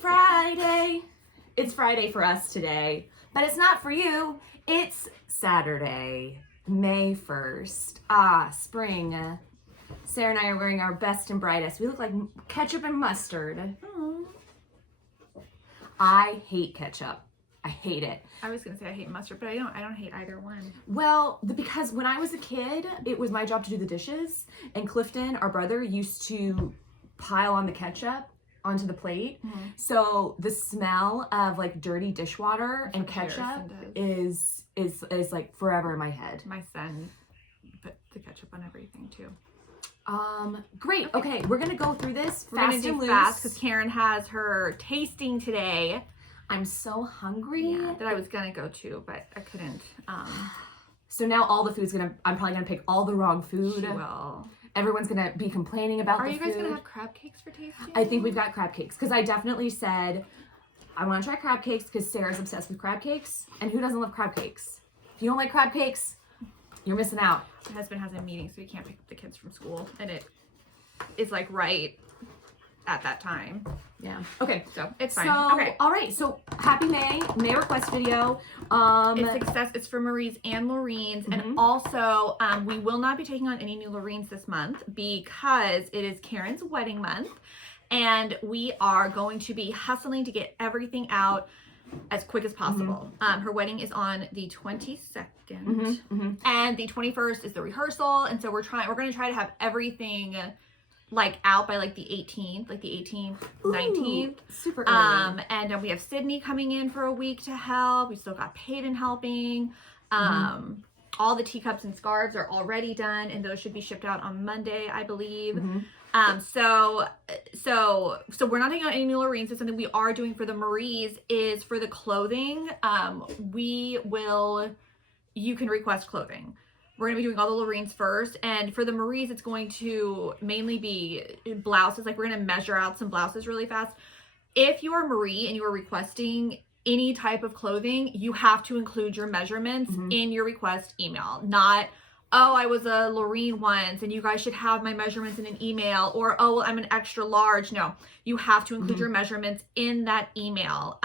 Friday. It's Friday for us today, but it's not for you. It's Saturday, May 1st. Spring. Sarah and I are wearing our best and brightest. We look like ketchup and mustard. Aww. I hate ketchup. I hate it. I was gonna say I hate mustard, but I don't hate either one. Well, because when I was a kid, it was my job to do the dishes, and Clifton, our brother, used to pile on the ketchup onto the plate. Mm-hmm. So the smell of like dirty dishwater and ketchup is like forever in my head. My son put the ketchup on everything too. Great. Okay, we're gonna go through this fast and loose because Karen has her tasting today. I'm so hungry. Yeah, that I was gonna go to, but I couldn't. So now all the food's I'm probably gonna pick all the wrong food. She will. Everyone's gonna be complaining about the food. Are you guys gonna have crab cakes for tasting? I think we've got crab cakes because I definitely said I want to try crab cakes because Sarah's obsessed with crab cakes, and who doesn't love crab cakes? If you don't like crab cakes, you're missing out. My husband has a meeting, so he can't pick up the kids from school, and it is like right at that time. Yeah. Okay. So it's fine. So, okay. All right. So happy May request video. It's for Marie's and Lorraine's, mm-hmm. and also we will not be taking on any new Lorraine's this month because it is Karen's wedding month, and we are going to be hustling to get everything out as quick as possible. Mm-hmm. Her wedding is on the 22nd, mm-hmm. Mm-hmm. and the 21st is the rehearsal, and so we're going to try to have everything like out by like the 18th, 19th. Super early. And then we have Sydney coming in for a week to help. We still got Peyton helping. All the teacups and scarves are already done, and those should be shipped out on Monday, I believe. Mm-hmm. So we're not taking on any new Lorraine's. So something we are doing for the Maries is for the clothing. You can request clothing. We're going to be doing all the Lorraine's first, and for the Maries, it's going to mainly be blouses. Like, we're going to measure out some blouses really fast. If you are Marie and you are requesting any type of clothing, you have to include your measurements mm-hmm. in your request email. Not, oh, I was a Lorraine once, and you guys should have my measurements in an email, or, oh, well, I'm an extra large. No, you have to include mm-hmm. your measurements in that email.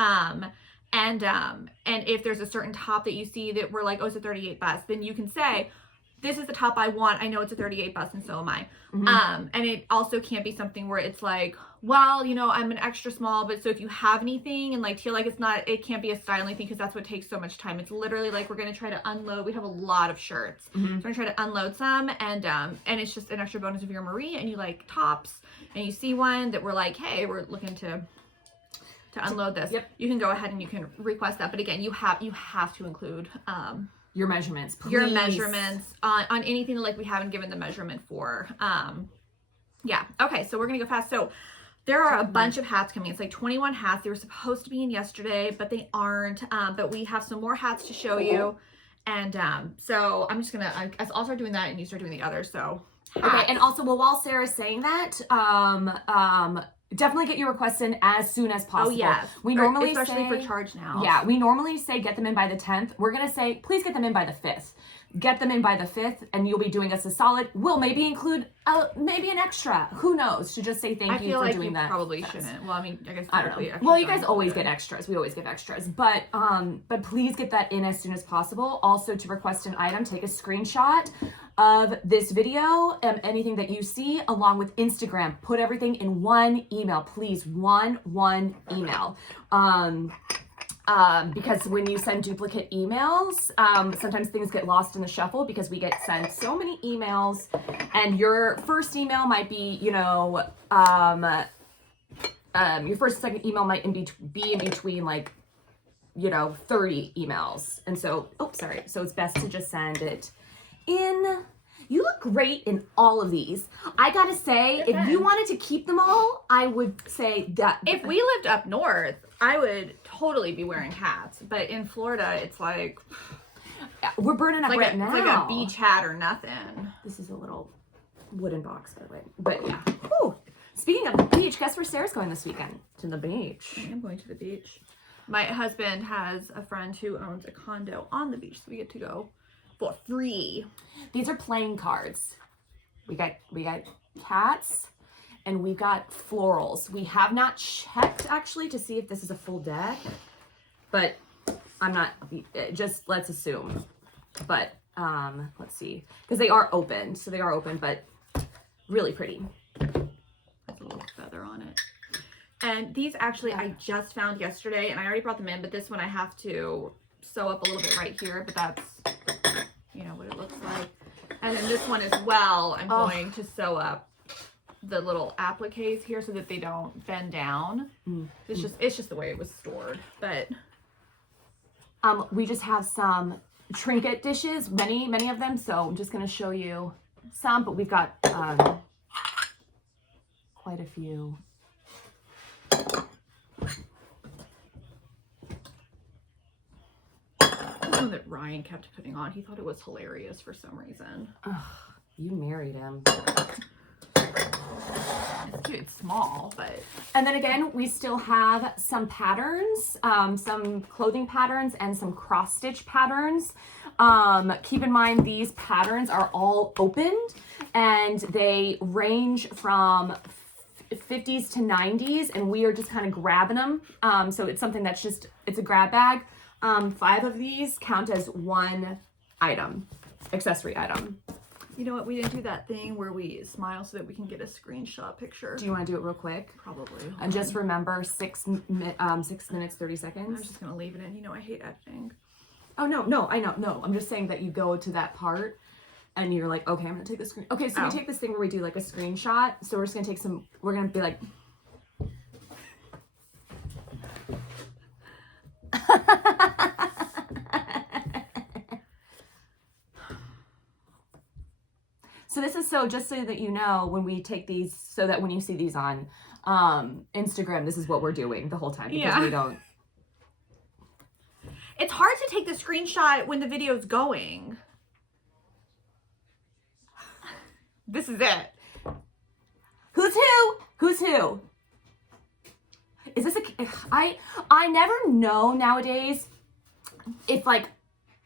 And if there's a certain top that you see that we're like, oh, it's a 38 bust, then you can say, this is the top I want. I know it's a 38 bust, and so am I. Mm-hmm. And it also can't be something where it's like, well, I'm an extra small, but so if you have anything and like feel like it can't be a styling thing because that's what takes so much time. It's literally like we're going to try to unload. We have a lot of shirts. Mm-hmm. So we're going to try to unload some, and it's just an extra bonus if you're Marie and you like tops and you see one that we're like, hey, we're looking to unload this. Yep. You can go ahead and you can request that. But again, you have to include your measurements, please. Your measurements on anything that like we haven't given the measurement for. Yeah. Okay, so we're gonna go fast. So there are a bunch of hats coming. It's like 21 hats. They were supposed to be in yesterday, but they aren't. But we have some more hats to show you. And so I'm just gonna I'll start doing that and you start doing the others. So hats. Okay, and also while Sarah's saying that, definitely get your requests in as soon as possible. Oh, yes. We normally especially for charge now. Yeah, we normally say get them in by the 10th. We're going to say, please get them in by the 5th. Get them in by the 5th, and you'll be doing us a solid. We'll maybe include maybe an extra. Who knows? To just say thank you for doing that. I feel like you probably shouldn't. Well, I mean, I guess I don't know. Well, you guys always get extras. We always give extras. But please get that in as soon as possible. Also, to request an item, take a screenshot of this video, anything that you see, along with Instagram. Put everything in one email, please. One email. Because when you send duplicate emails, sometimes things get lost in the shuffle because we get sent so many emails, and your first email might be, your first and second email might be in between like, 30 emails. And so, so it's best to just send it in. You look great in all of these. I gotta say, if you wanted to keep them all, I would say that. If we lived up north, I would totally be wearing hats. But in Florida, it's like we're burning up right now. It's like a beach hat or nothing. This is a little wooden box, by the way. But yeah. Whew. Speaking of the beach, guess where Sarah's going this weekend? To the beach. I am going to the beach. My husband has a friend who owns a condo on the beach, so we get to go for free. These are playing cards. We got cats and we've got florals. We have not checked actually to see if this is a full deck, but I'm not, just let's assume. But let's see, because they are open. So they are open, but really pretty. There's a little feather on it. And these actually I just found yesterday, and I already brought them in, but this one I have to sew up a little bit right here, but that's, you know, what it looks like. And then this one as well, I'm going to sew up the little appliques here so that they don't bend down. It's just the way it was stored. But we just have some trinket dishes, many of them, so I'm just going to show you some, but we've got quite a few. One that Ryan kept putting on. He thought it was hilarious for some reason. Ugh, you married him. It's cute. It's small, but... And then again, we still have some patterns, some clothing patterns and some cross-stitch patterns. Keep in mind, these patterns are all opened, and they range from 50s to 90s, and we are just kind of grabbing them. So it's something that's just, it's a grab bag. 5 of these count as one item, accessory item. You know what? We didn't do that thing where we smile so that we can get a screenshot picture. Do you want to do it real quick? Probably. And just remember 6 minutes, 30 seconds. I'm just going to leave it in. You know, I hate editing. Oh, no, I know. No, I'm just saying that you go to that part and you're like, okay, I'm going to take the screen. Okay, so we take this thing where we do like a screenshot. So we're just going to take some, we're going to be like. So this is just so that you know, when we take these, so that when you see these on Instagram, this is what we're doing the whole time, because we don't. It's hard to take the screenshot when the video's going. This is it. Who's who? Who's who? Is this I never know nowadays if like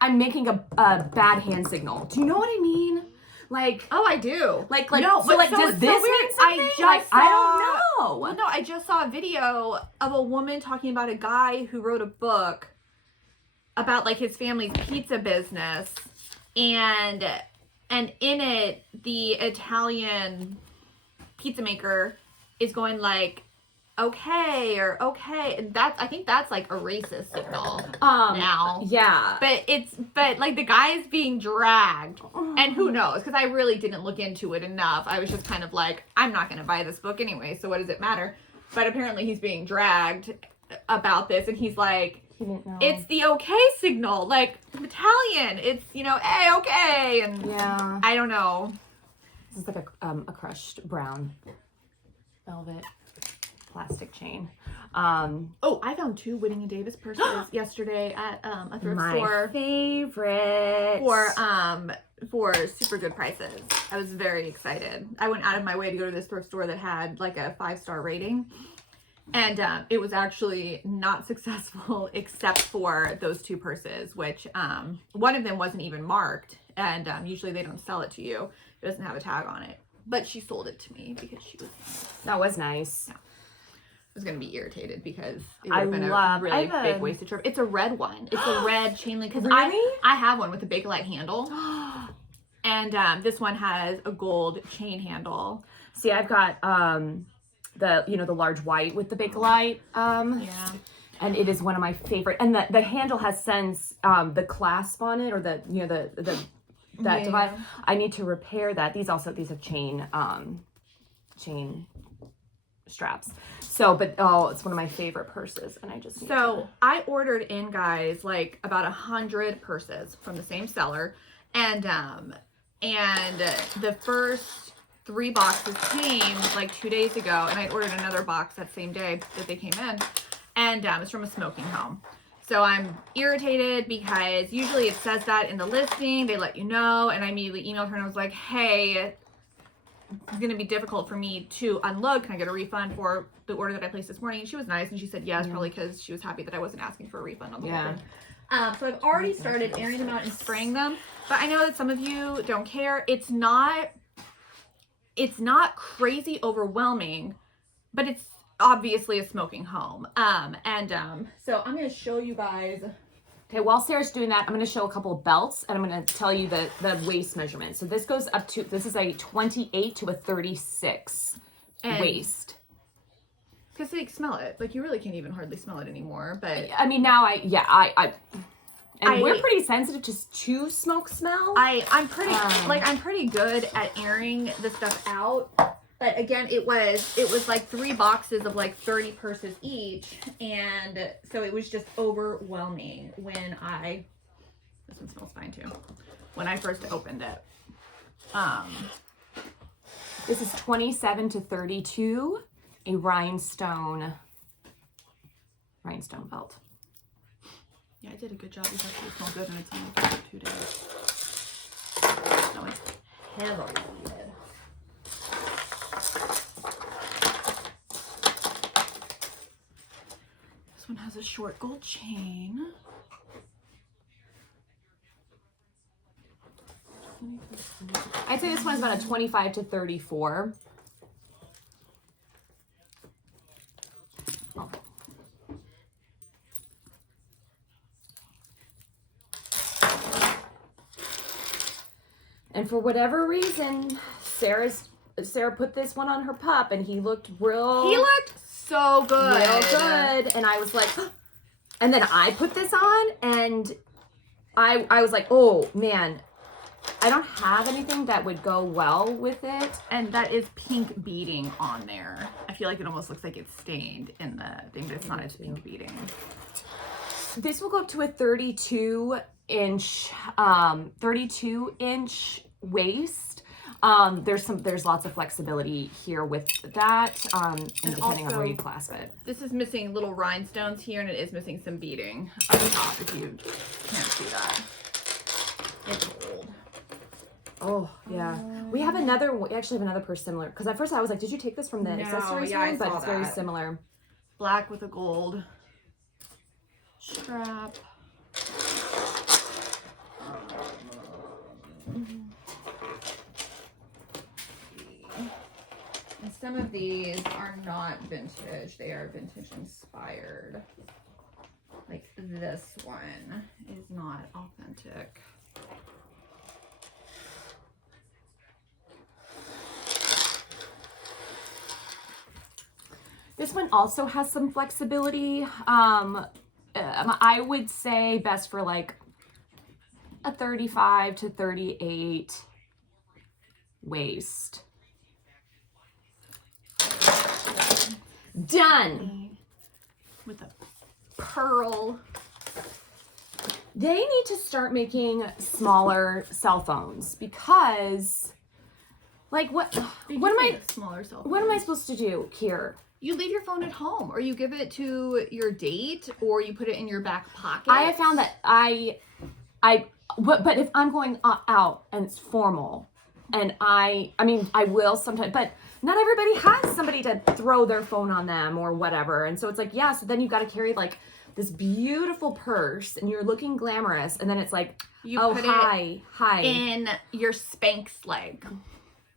I'm making a bad hand signal. Do you know what I mean? Like, oh, I do. Like, no, so but like, so does it's this so mean weird. something? I don't know. Well, no, I just saw a video of a woman talking about a guy who wrote a book about like his family's pizza business, and in it, the Italian pizza maker is going like, okay, or okay, and I think that's like a racist signal now. Yeah. But like the guy is being dragged, and who knows, because I really didn't look into it enough. I was just kind of like, I'm not going to buy this book anyway, so what does it matter? But apparently he's being dragged about this, and he's like, it's the okay signal, like Italian, it's, you know, hey, okay, and yeah, I don't know. This is like a crushed brown velvet plastic chain. Oh, I found 2 Whitney and Davis purses yesterday at a thrift store. My favorite. For super good prices. I was very excited. I went out of my way to go to this thrift store that had like a 5-star rating. And it was actually not successful except for those 2 purses, which one of them wasn't even marked. And usually they don't sell it to you. It doesn't have a tag on it. But she sold it to me because she was nice. That was nice. Yeah. I was going to be irritated because it would have been a really big wasted trip. It's a red one. It's a red chain link. Really? I have one with a big light handle. And this one has a gold chain handle. See, I've got the large white with the big light. Yeah. And it is one of my favorite. And the handle has since the clasp on it, or the device. I need to repair that. These have chain straps. So, but it's one of my favorite purses, and I just I ordered in, guys, like about 100 purses from the same seller, and the first 3 boxes came like 2 days ago, and I ordered another box that same day that they came in, and it's from a smoking home. So I'm irritated because usually it says that in the listing, they let you know, and I immediately emailed her and I was like, hey, it's going to be difficult for me to unload. Can I get a refund for the order that I placed this morning? And she was nice, and she said yes, probably because she was happy that I wasn't asking for a refund on the order. So I've already started airing them out and spraying them, but I know that some of you don't care. It's not it's not crazy overwhelming, but it's obviously a smoking home. So I'm going to show you guys. Okay, while Sarah's doing that, I'm going to show a couple of belts, and I'm going to tell you the waist measurement. So this goes up to, this is a 28 to a 36 waist. Because like, smell it. Like, you really can't even hardly smell it anymore. But I mean, now we're pretty sensitive to smoke smell. I'm pretty good at airing the stuff out. But again, it was like 3 boxes of like 30 purses each, and so it was just overwhelming when this one smells fine too, when I first opened it. This is 27 to 32, a rhinestone belt. Yeah, I did a good job. These actually smell good, and it's only been 2 days. No, it's heavily weighted. This one has a short gold chain. I'd say this one's about a 25 to 34. Oh. And for whatever reason, Sarah put this one on her pup, and he looked so good. Real good. And I was like, and then I put this on, and I was like, oh man, I don't have anything that would go well with it. And that is pink beading on there. I feel like it almost looks like it's stained in the thing, but it's not. It's pink beading. This will go up to a 32 inch waist. There's lots of flexibility here with that, and depending on where you clasp it. This is missing little rhinestones here, and it is missing some beading up top, if you can't see that. It's old. Oh, yeah. We actually have another purse similar, because at first I was like, did you take this from the accessories room? But it's very similar. Black with a gold strap. And some of these are not vintage. They are vintage inspired. Like this one is not authentic. This one also has some flexibility. I would say best for like a 35 to 38 waist. Done. With a pearl. They need to start making smaller cell phones, because like what am I supposed to do here? You leave your phone at home, or you give it to your date, or you put it in your back pocket. I have found that but if I'm going out and it's formal, and I mean, I will sometimes, but not everybody has somebody to throw their phone on them or whatever. And so it's like, yeah, so then you got to carry like this beautiful purse, and you're looking glamorous, and then it's like, hi. In your Spanx leg.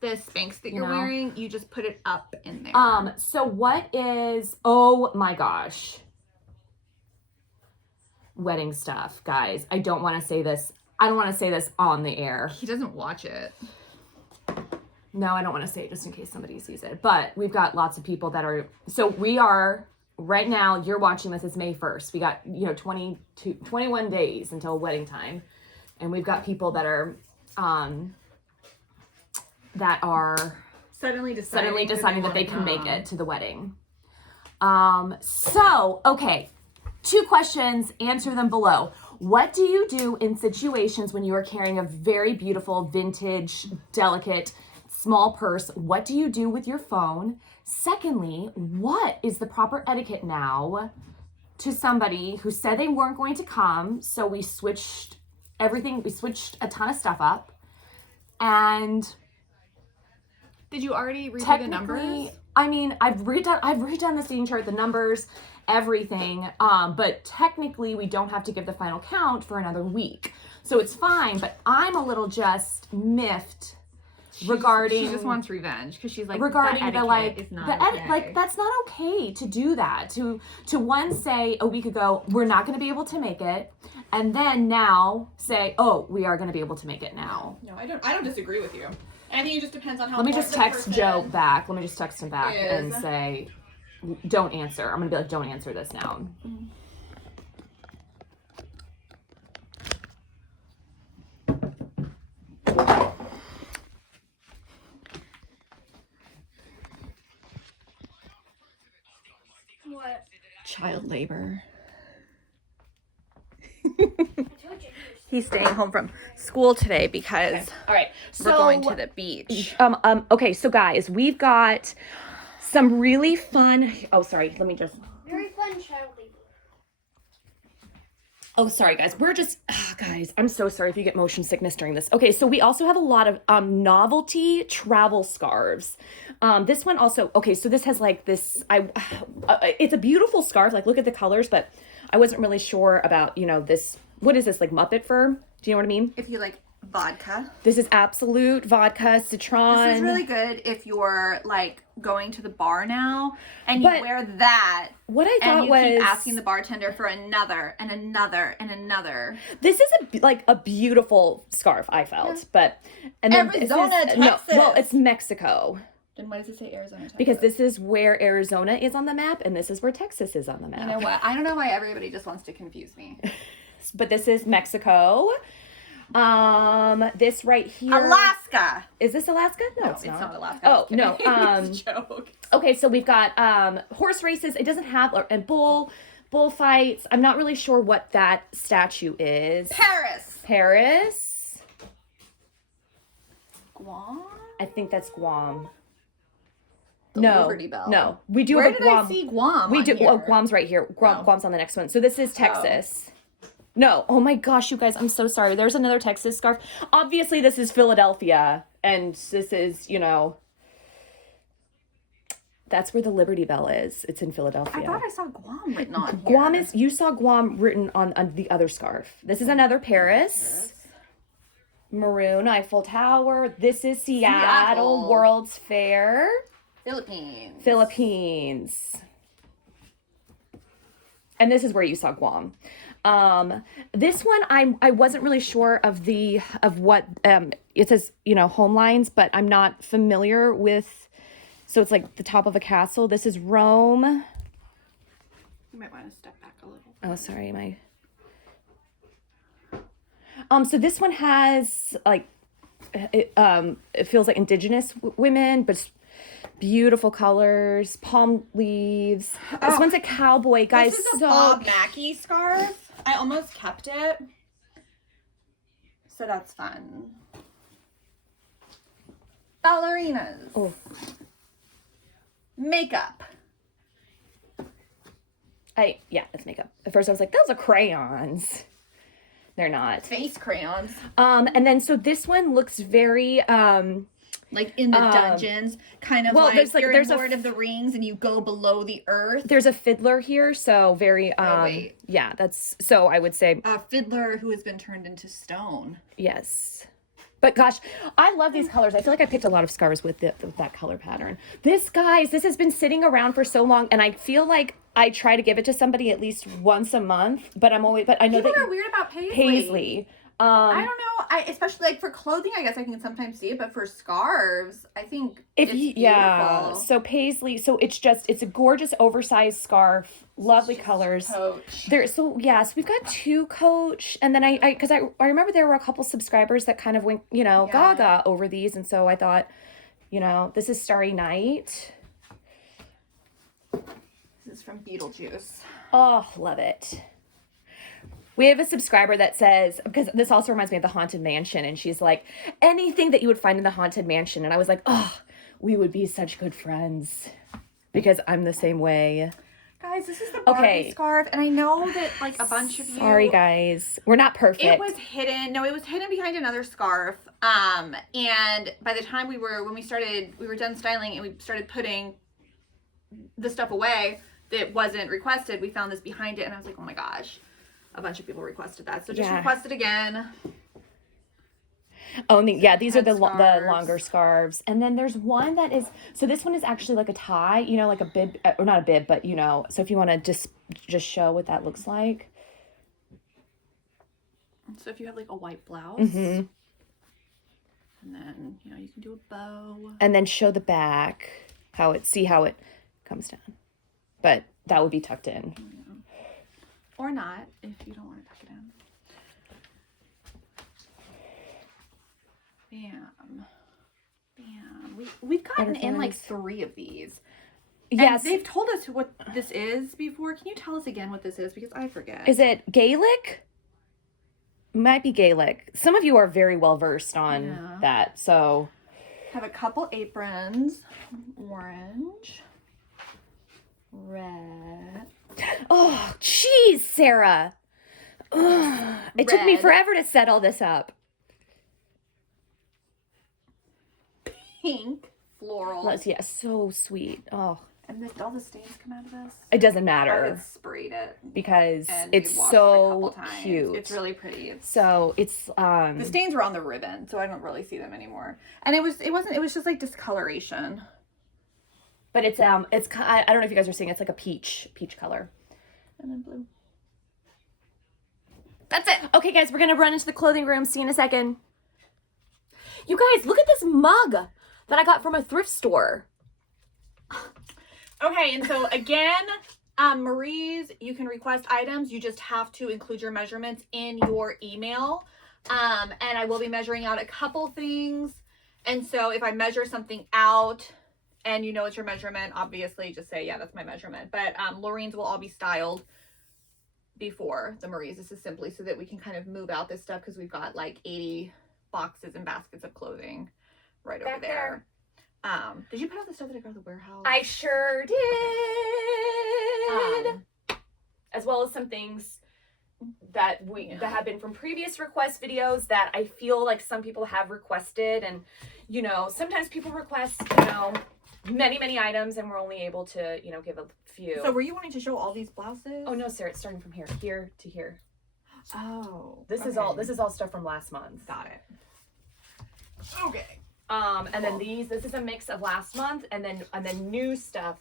The Spanx that you're wearing, you just put it up in there. So what is, oh my gosh. Wedding stuff, guys. I don't want to say this. I don't want to say this on the air. He doesn't watch it. No, I don't want to say it just in case somebody sees it. But we've got lots of people that are, so we are, right now, you're watching this, it's May 1st. We got, 21 days until wedding time. And we've got people that are suddenly deciding that they can make it to the wedding. So, okay, 2 questions, answer them below. What do you do in situations when you are carrying a very beautiful, vintage, delicate, small purse? What do you do with your phone? Secondly, what is the proper etiquette now to somebody who said they weren't going to come, so we switched everything, we switched a ton of stuff up, and did you already redo the numbers? I mean, I've redone the seating chart, the numbers, everything. But technically, we don't have to give the final count for another week, so it's fine. But I'm a little just miffed. regarding she just wants revenge because she's like regarding the like is not the like that's not okay to do that. To one say a week ago we're not going to be able to make it, and then now say, oh, we are going to be able to make it now. No, I don't disagree with you. I think it just depends on how. Let me just text Joe back. Let me just text him back and say, don't answer. I'm going to be like, don't answer this now. What? Child labor. I told you. He's staying home from school today because All right. So we're going to the beach. Okay, so guys, we've got some really fun. Oh, sorry. Let me just. Very fun child labor. Oh, sorry, guys. We're just, guys, I'm so sorry if you get motion sickness during this. Okay, so we also have a lot of Novelty travel scarves. This one also, okay, so this has like this, it's a beautiful scarf. Like, look at the colors, but I wasn't really sure about, this, what is this, like Muppet fur? Do you know what I mean? If you like vodka. This is Absolute Vodka Citron. This is really good if you're like going to the bar now and you But wear that. What I thought and you was keep asking the bartender for another and another and another. this is a beautiful scarf, I felt, but and then Arizona, this is, no, Texas. well, it's Mexico. Then why does it say Arizona, Texas? Because this is where Arizona is on the map, and this is where Texas is on the map. You know what? I don't know why everybody just wants to confuse me. But this is Mexico. This right here. Alaska. Is this Alaska? No, it's It's not. not Alaska. Oh, no. It's a joke. Okay, so we've got horse races. It doesn't have and bullfights. I'm not really sure what that statue is. Paris. Guam. I think that's Guam. The No, Liberty Bell. no, we do Where have a did Guam. I see Guam? We on do. here? Oh, Guam's right here. Guam's on the next one. So this is Texas. No. Oh my gosh, you guys, I'm so sorry. There's another Texas scarf. Obviously, this is Philadelphia, and this is, that's where the Liberty Bell is. It's in Philadelphia. I thought I saw Guam written on here. Guam is. You saw Guam written on the other scarf. This is another Paris. Maroon Eiffel Tower. This is Seattle World's Fair. Philippines. And this is where you saw Guam. This one I wasn't really sure of what it says, home lines, but I'm not familiar with. So it's like the top of a castle. This is Rome. You might want to step back a little. Oh, sorry, so this one has like it feels like indigenous women, but beautiful colors, palm leaves. This one's a cowboy, guys. This is a Bob Mackie scarf. I almost kept it, so that's fun. Ballerinas. Oh. Makeup. It's makeup. At first I was like, those are crayons. They're not. Face crayons. And then so this one looks very like in the dungeons, kind of like there's you're in Lord of the Rings and you go below the earth. There's a fiddler here, so very wait. yeah, that's so I would say A fiddler who has been turned into stone. yes. But gosh, I love these colors. I feel like I picked a lot of scarves with that color pattern. This has been sitting around for so long, and I feel like I try to give it to somebody at least once a month. But I know People that are weird about paisley. Paisley. I don't know. Especially like for clothing, I guess I can sometimes see it, but for scarves, I think it's beautiful. Yeah. So Paisley. So it's a gorgeous oversized scarf. Lovely colors. Coach. So we've got two Coach, and then I remember there were a couple subscribers that kind of went gaga over these, and so I thought, this is Starry Night. This is from Beetlejuice. Oh, love it. We have a subscriber that says, because this also reminds me of the Haunted Mansion, and she's like, anything that you would find in the Haunted Mansion, and I was like, oh, we would be such good friends, because I'm the same way. Guys, this is the Barbie scarf, and I know that like a bunch of you. Sorry, guys, we're not perfect. It was hidden. No, it was hidden behind another scarf. And by the time we were done styling and we started putting the stuff away that wasn't requested. We found this behind it, and I was like, oh my gosh, a bunch of people requested that. So just request it again. Oh, and yeah, these are the Headscarves. longer scarves. And then there's one that is, so this one is actually like a tie, you know, like a bib, or not a bib, but you know, so if you want to just show what that looks like. So if you have like a white blouse, Mm-hmm. and then, you know, you can do a bow. And then show the back, see how it comes down. But that would be tucked in. Or not, if you don't want to tuck it in. Bam. Bam. We've gotten in like 3 of these. Yes. And they've told us what this is before. Can you tell us again what this is? Because I forget. Is it Gaelic? Might be Gaelic. Some of you are very well versed on that, so. Have a couple aprons. Orange. Red. Oh, jeez, Sarah. Ugh. It took me Red. forever to set all this up. Pink. Floral. Yeah, so sweet. Oh, And all the stains come out of this. it doesn't I matter had sprayed it. because And it's we washed it a couple so times. cute. It's really pretty. So it's The stains were on the ribbon, so I don't really see them anymore. And it was just like discoloration. but it's I don't know if you guys are seeing, it's like a peach color. And then blue. That's it. Okay, guys, we're gonna run into the clothing room. See you in a second. You guys, look at this mug that I got from a thrift store. Okay, and so again, Marie's, you can request items. You just have to include your measurements in your email. And I will be measuring out a couple things. And so if I measure something out and you know it's your measurement, obviously just say, yeah, that's my measurement. But Lorraine's will all be styled before the Marie's. This is simply so that we can kind of move out this stuff because we've got like 80 boxes and baskets of clothing right over there. Did you put out the stuff that I got at the warehouse? I sure did. As well as some things that that have been from previous request videos that I feel like some people have requested, and you know, sometimes people request, you know, many items and we're only able to, you know, give a few. So were you wanting to show all these blouses? Oh no, Sarah, it's starting from here to here. Oh. This is all stuff from last month. Got it. Okay. And then this is a mix of last month and then new stuff.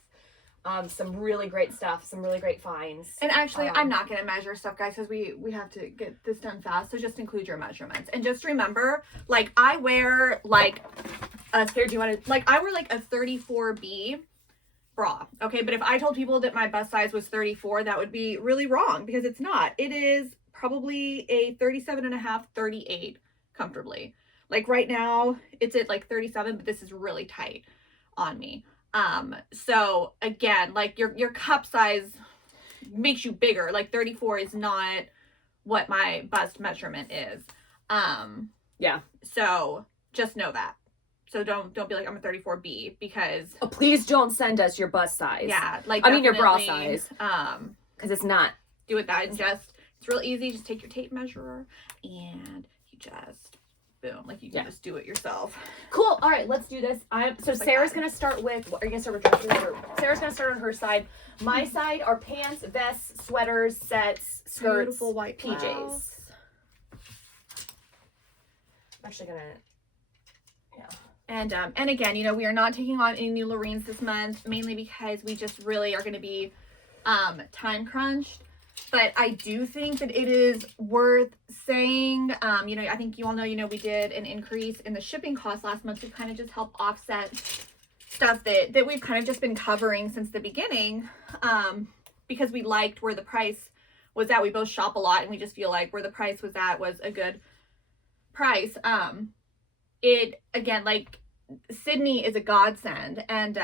Some really great stuff, some really great finds. And actually, I'm not going to measure stuff, guys, because we have to get this done fast. So just include your measurements. And just remember, like, I wear, like, I wear, like, a 34B bra. Okay, but if I told people that my bust size was 34, that would be really wrong, because it's not. It is probably a 37.5, 38 comfortably. Like, right now, it's at, like, 37, but this is really tight on me. So again, like your cup size makes you bigger. Like 34 is not what my bust measurement is. Yeah. So just know that. So don't be like, I'm a 34B, because please don't send us your bust size. yeah, like, I mean your bra size. Because it's not. Do it that. It's real easy. Just take your tape measure and you just boom, like you can just do it yourself. Cool. All right, let's do this. So Sarah's gonna start with. Are you gonna start with dresses? Or Sarah's gonna start on her side. My side are pants, vests, sweaters, sets, skirts, Beautiful white PJs. blouse. I'm actually gonna. Yeah. And again, you know, we are not taking on any new Lorraine's this month, mainly because we just really are going to be time crunched. But I do think that it is worth saying, you know, I think you all know, you know, we did an increase in the shipping cost last month to kind of just help offset stuff that we've kind of just been covering since the beginning, because we liked where the price was at. We both shop a lot and we just feel like where the price was at was a good price. It, again, like, Sydney is a godsend, and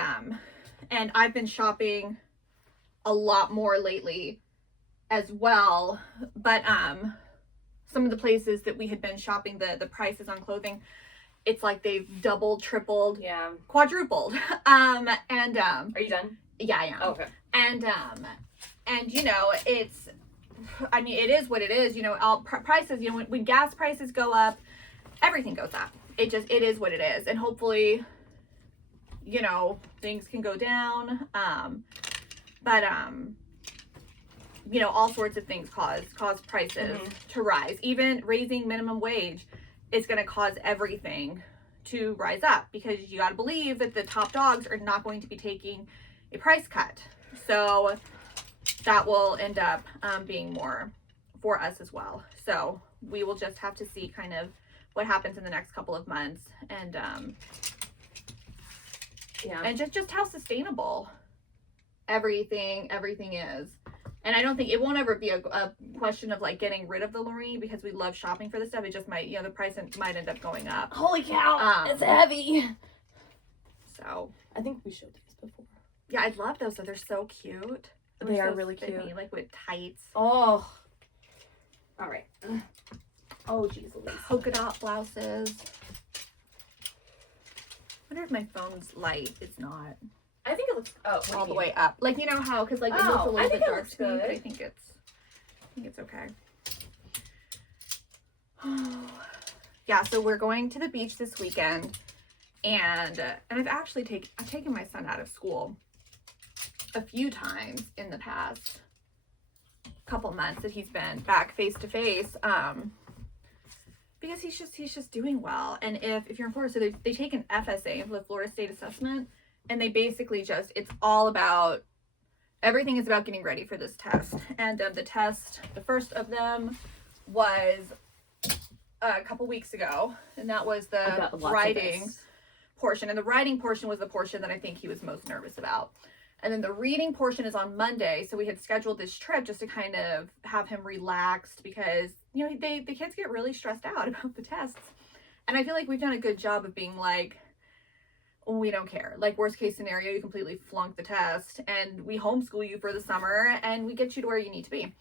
I've been shopping a lot more lately as well, but some of the places that we had been shopping, the prices on clothing, it's like they've doubled, tripled, quadrupled. Are you done? Yeah, I am. Oh, okay. And you know, it's, I mean, it is what it is. You know, all prices, you know, when gas prices go up, everything goes up. It is what it is. And hopefully, you know, things can go down. But you know, all sorts of things cause prices to rise. Even raising minimum wage it's going to cause everything to rise up, because you got to believe that the top dogs are not going to be taking a price cut. So that will end up being more for us as well. So we will just have to see kind of what happens in the next couple of months, and and just how sustainable everything is. And I don't think it won't ever be a question of like getting rid of the Lorraine, because we love shopping for this stuff. It just might, the price might end up going up. Holy cow, it's heavy. So I think we showed these before. yeah, I love those. So they're so cute. They are so really skinny, cute. like with tights. Oh. All right. Oh, geez Louise. Polka dot blouses. I wonder if my phone's light. It's not. I think it looks All the way up. Like, you know how, because like it looks a little bit dark to me, but I think it's okay. Yeah, so we're going to the beach this weekend, and I've actually taken my son out of school a few times in the past couple months that he's been back face to face, because he's just doing well. And if you're in Florida, so they take an FSA, the Florida State Assessment, and they basically it's all about, everything is about getting ready for this test. And the first of them was a couple weeks ago, and that was the writing portion. And the writing portion was the portion that I think he was most nervous about. And then the reading portion is on Monday. So we had scheduled this trip just to kind of have him relaxed, because, the kids get really stressed out about the tests. And I feel like we've done a good job of being like, we don't care. Like, worst case scenario, you completely flunk the test and we homeschool you for the summer and we get you to where you need to be.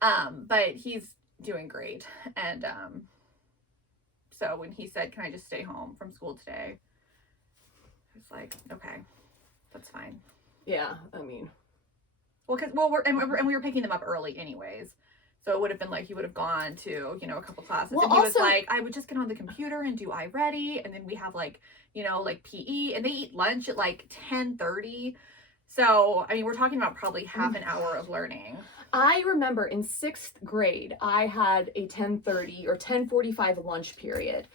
But he's doing great. And so when he said, can I just stay home from school today? I was like, okay, that's fine. Yeah, I mean, we were picking them up early anyways, so it would have been like he would have gone to a couple classes, and he was like, I would just get on the computer and do iReady, and then we have like PE, and they eat lunch at like 10:30. So I mean, we're talking about probably half an hour of learning. I remember in 6th grade I had a 10:30 or 10:45 lunch period.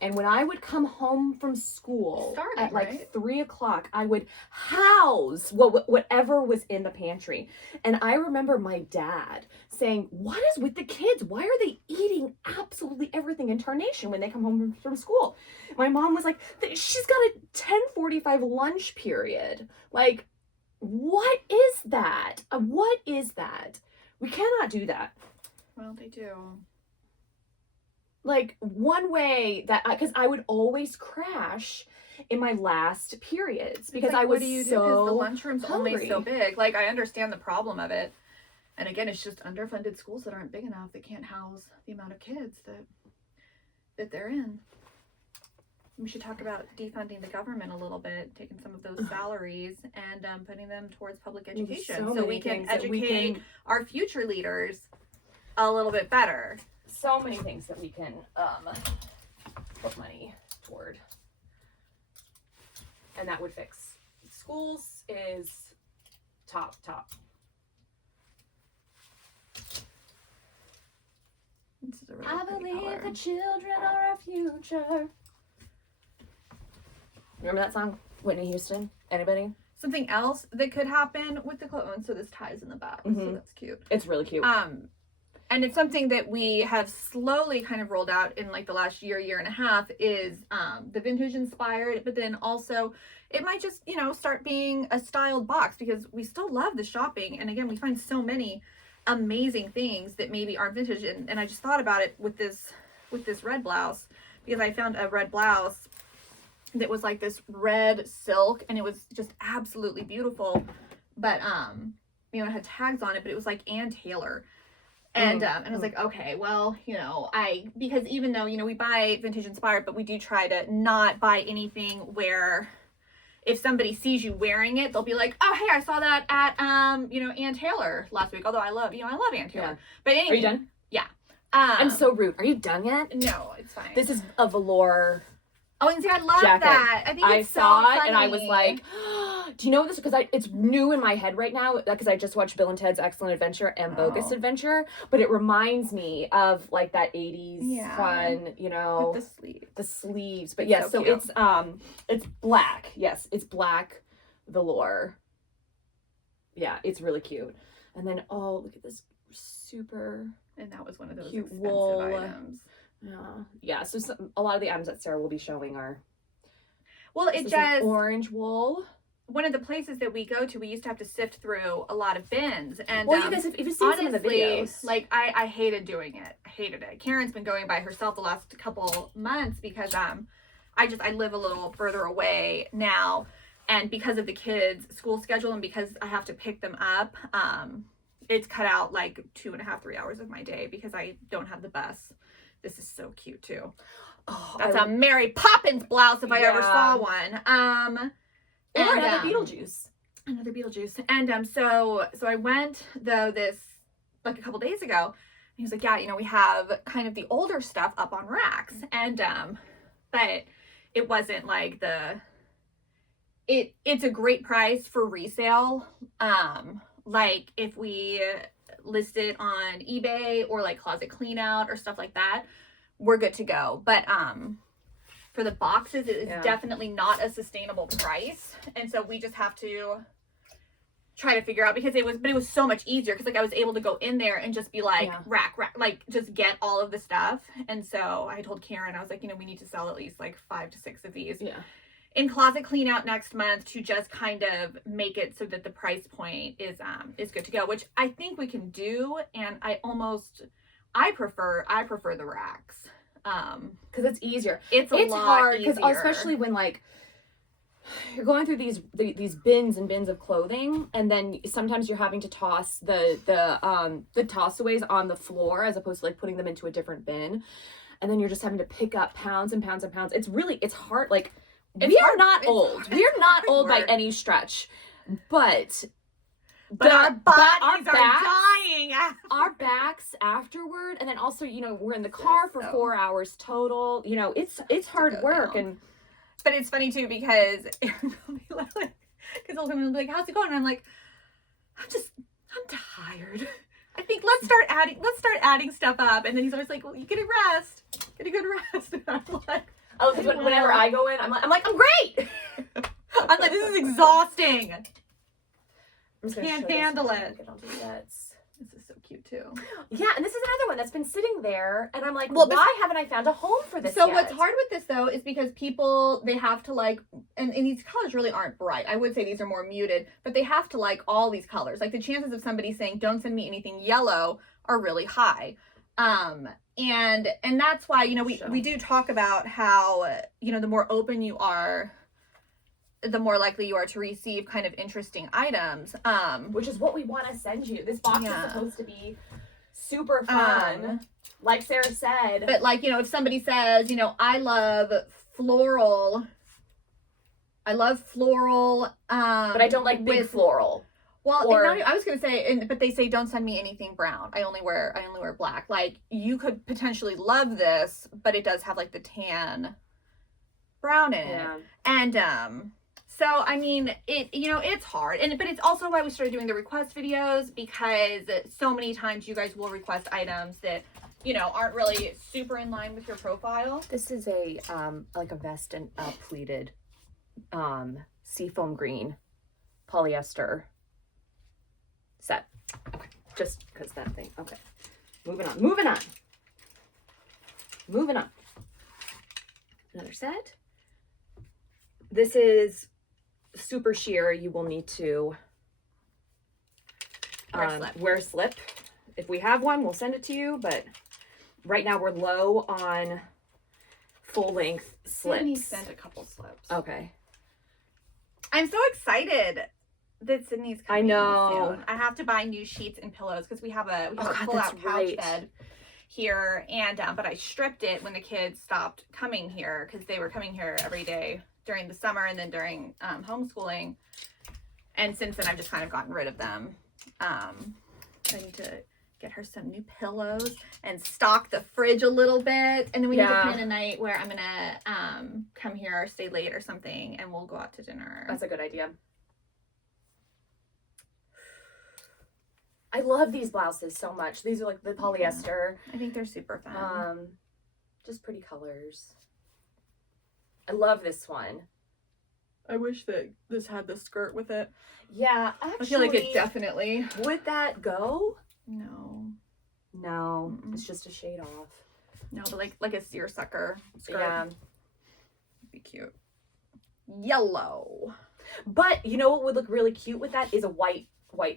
And when I would come home from school at like 3 o'clock, I would house whatever was in the pantry. And I remember my dad saying, what is with the kids? Why are they eating absolutely everything in tarnation when they come home from school? My mom was like, she's got a 10:45 lunch period. Like, what is that? What is that? We cannot do that. Well, they do. Like, one way that, because I would always crash in my last periods because like, I was what do you so do? Because the lunchroom's hungry. only so big. Like, I understand the problem of it. And again, it's just underfunded schools that aren't big enough, that can't house the amount of kids that they're in. We should talk about defunding the government a little bit, taking some of those salaries and putting them towards public education, so we can educate our future leaders a little bit better. So many things that we can put money toward, and that would fix. Schools is top. This is a really I pretty believe color. the children are our future. Remember that song, Whitney Houston? Anybody? Something else that could happen with the clothes. So this ties in the back, so that's cute. It's really cute. And it's something that we have slowly kind of rolled out in like the last year and a half, is the vintage inspired, but then also it might just, start being a styled box, because we still love the shopping. And again, we find so many amazing things that maybe aren't vintage. And I just thought about it with this red blouse, because I found a red blouse that was like this red silk, and it was just absolutely beautiful. But, it had tags on it, but it was like Ann Taylor. And I was like, okay, well, because even though, we buy vintage inspired, but we do try to not buy anything where if somebody sees you wearing it, they'll be like, oh, hey, I saw that at, Ann Taylor last week. Although I love Ann Taylor. Yeah. But anyway. Are you done? Yeah. I'm so rude. Are you done yet? No, it's fine. This is a velour. Oh, and see, I love jacket. that. I think I it's saw so it funny. and I was like, do you know this? Because it's new in my head right now because I just watched Bill and Ted's Excellent Adventure and Bogus Adventure, but it reminds me of like that 80s fun, you know, with the sleeves. But yes, so it's black. Yes, it's black velour. Yeah, it's really cute. And then look at this super and that was one of those cute expensive wool items. Yeah. So a lot of the items that Sarah will be showing are. Well, it just orange wool. One of the places that we go to, we used to have to sift through a lot of bins, and well, you guys, if you've seen honestly, some of the videos, like I hated doing it. I hated it. Karen's been going by herself the last couple months because I live a little further away now, and because of the kids' school schedule and because I have to pick them up, it's cut out like 2.5, 3 hours of my day because I don't have the bus. This is so cute too. Oh, that's a Mary Poppins blouse if I ever saw one. Or another Beetlejuice. Another Beetlejuice. And so I went though this like a couple days ago. And he was like, yeah, you know, we have kind of the older stuff up on racks. And but it wasn't like it's a great price for resale. Like if we list it on eBay or like Closet Clean Out or stuff like that, we're good to go. But for the boxes, it is definitely not a sustainable price. And so we just have to try to figure out because it was so much easier because like I was able to go in there and just be like rack, like just get all of the stuff. And so I told Karen, I was like, you know, we need to sell at least like 5 to 6 of these in Closet Clean Out next month to just kind of make it so that the price point is good to go, which I think we can do. And I prefer the racks. Because it's easier. It's hard because especially when like you're going through these bins and bins of clothing, and then sometimes you're having to toss the tossaways on the floor as opposed to like putting them into a different bin, and then you're just having to pick up pounds and pounds and pounds. It's hard. Like we are not old. We are not old by any stretch, but our bodies are dying. Our backs afterward, and then also, you know, we're in the car for 4 hours total. You know, it's hard work, but it's funny too because they'll come and be like, "How's it going?" And I'm like, I'm tired. I think let's start adding stuff up. And then he's always like, "Well, you get a good rest." And I'm like, whenever I go in, I'm like, I'm great. I'm like, this is exhausting. Can't handle it. This is so cute too. Yeah, and this is another one that's been sitting there, and I'm like, well, why haven't I found a home for this So yet? what's hard with this though is because people, they have to like, and these colors really aren't bright. I would say these are more muted, but they have to like all these colors. Like the chances of somebody saying, don't send me anything yellow are really high. And that's why, you know, we do talk about how, you know, the more open you are, the more likely you are to receive kind of interesting items. Which is what we want to send you. This box is supposed to be super fun. Like Sarah said. But like, you know, if somebody says, you know, I love floral, but I don't like big floral. Well, I was going to say, but they say, don't send me anything brown. I only wear black. Like you could potentially love this, but it does have like the tan brown in it. And, so, I mean, it's hard. But it's also why we started doing the request videos, because so many times you guys will request items that, you know, aren't really super in line with your profile. This is a, like a vest and pleated, seafoam green polyester set. Okay. Just because that thing. Okay. Moving on. Another set. This is super sheer. You will need to wear a slip. If we have one, we'll send it to you, but right now we're low on full length slips. Send a couple slips. Okay. I'm so excited that Sydney's coming. I know. Soon. I have to buy new sheets and pillows because we have a pull-out couch bed here, and but I stripped it when the kids stopped coming here because they were coming here every day during the summer and then during homeschooling, and since then I've just kind of gotten rid of them. I need to get her some new pillows and stock the fridge a little bit. And then we need to Yeah. plan a night where I'm gonna come here or stay late or something, and we'll go out to dinner. That's a good idea. I love these blouses so much. These are like the polyester. I think they're super fun. Just pretty colors. I love this one. I wish that this had the skirt with it. Yeah, actually, I feel like it definitely. would that go? No. No, it's just a shade off. No, but like a seersucker skirt. Yeah, Would be cute. Yellow. but you know what would look really cute with that is a white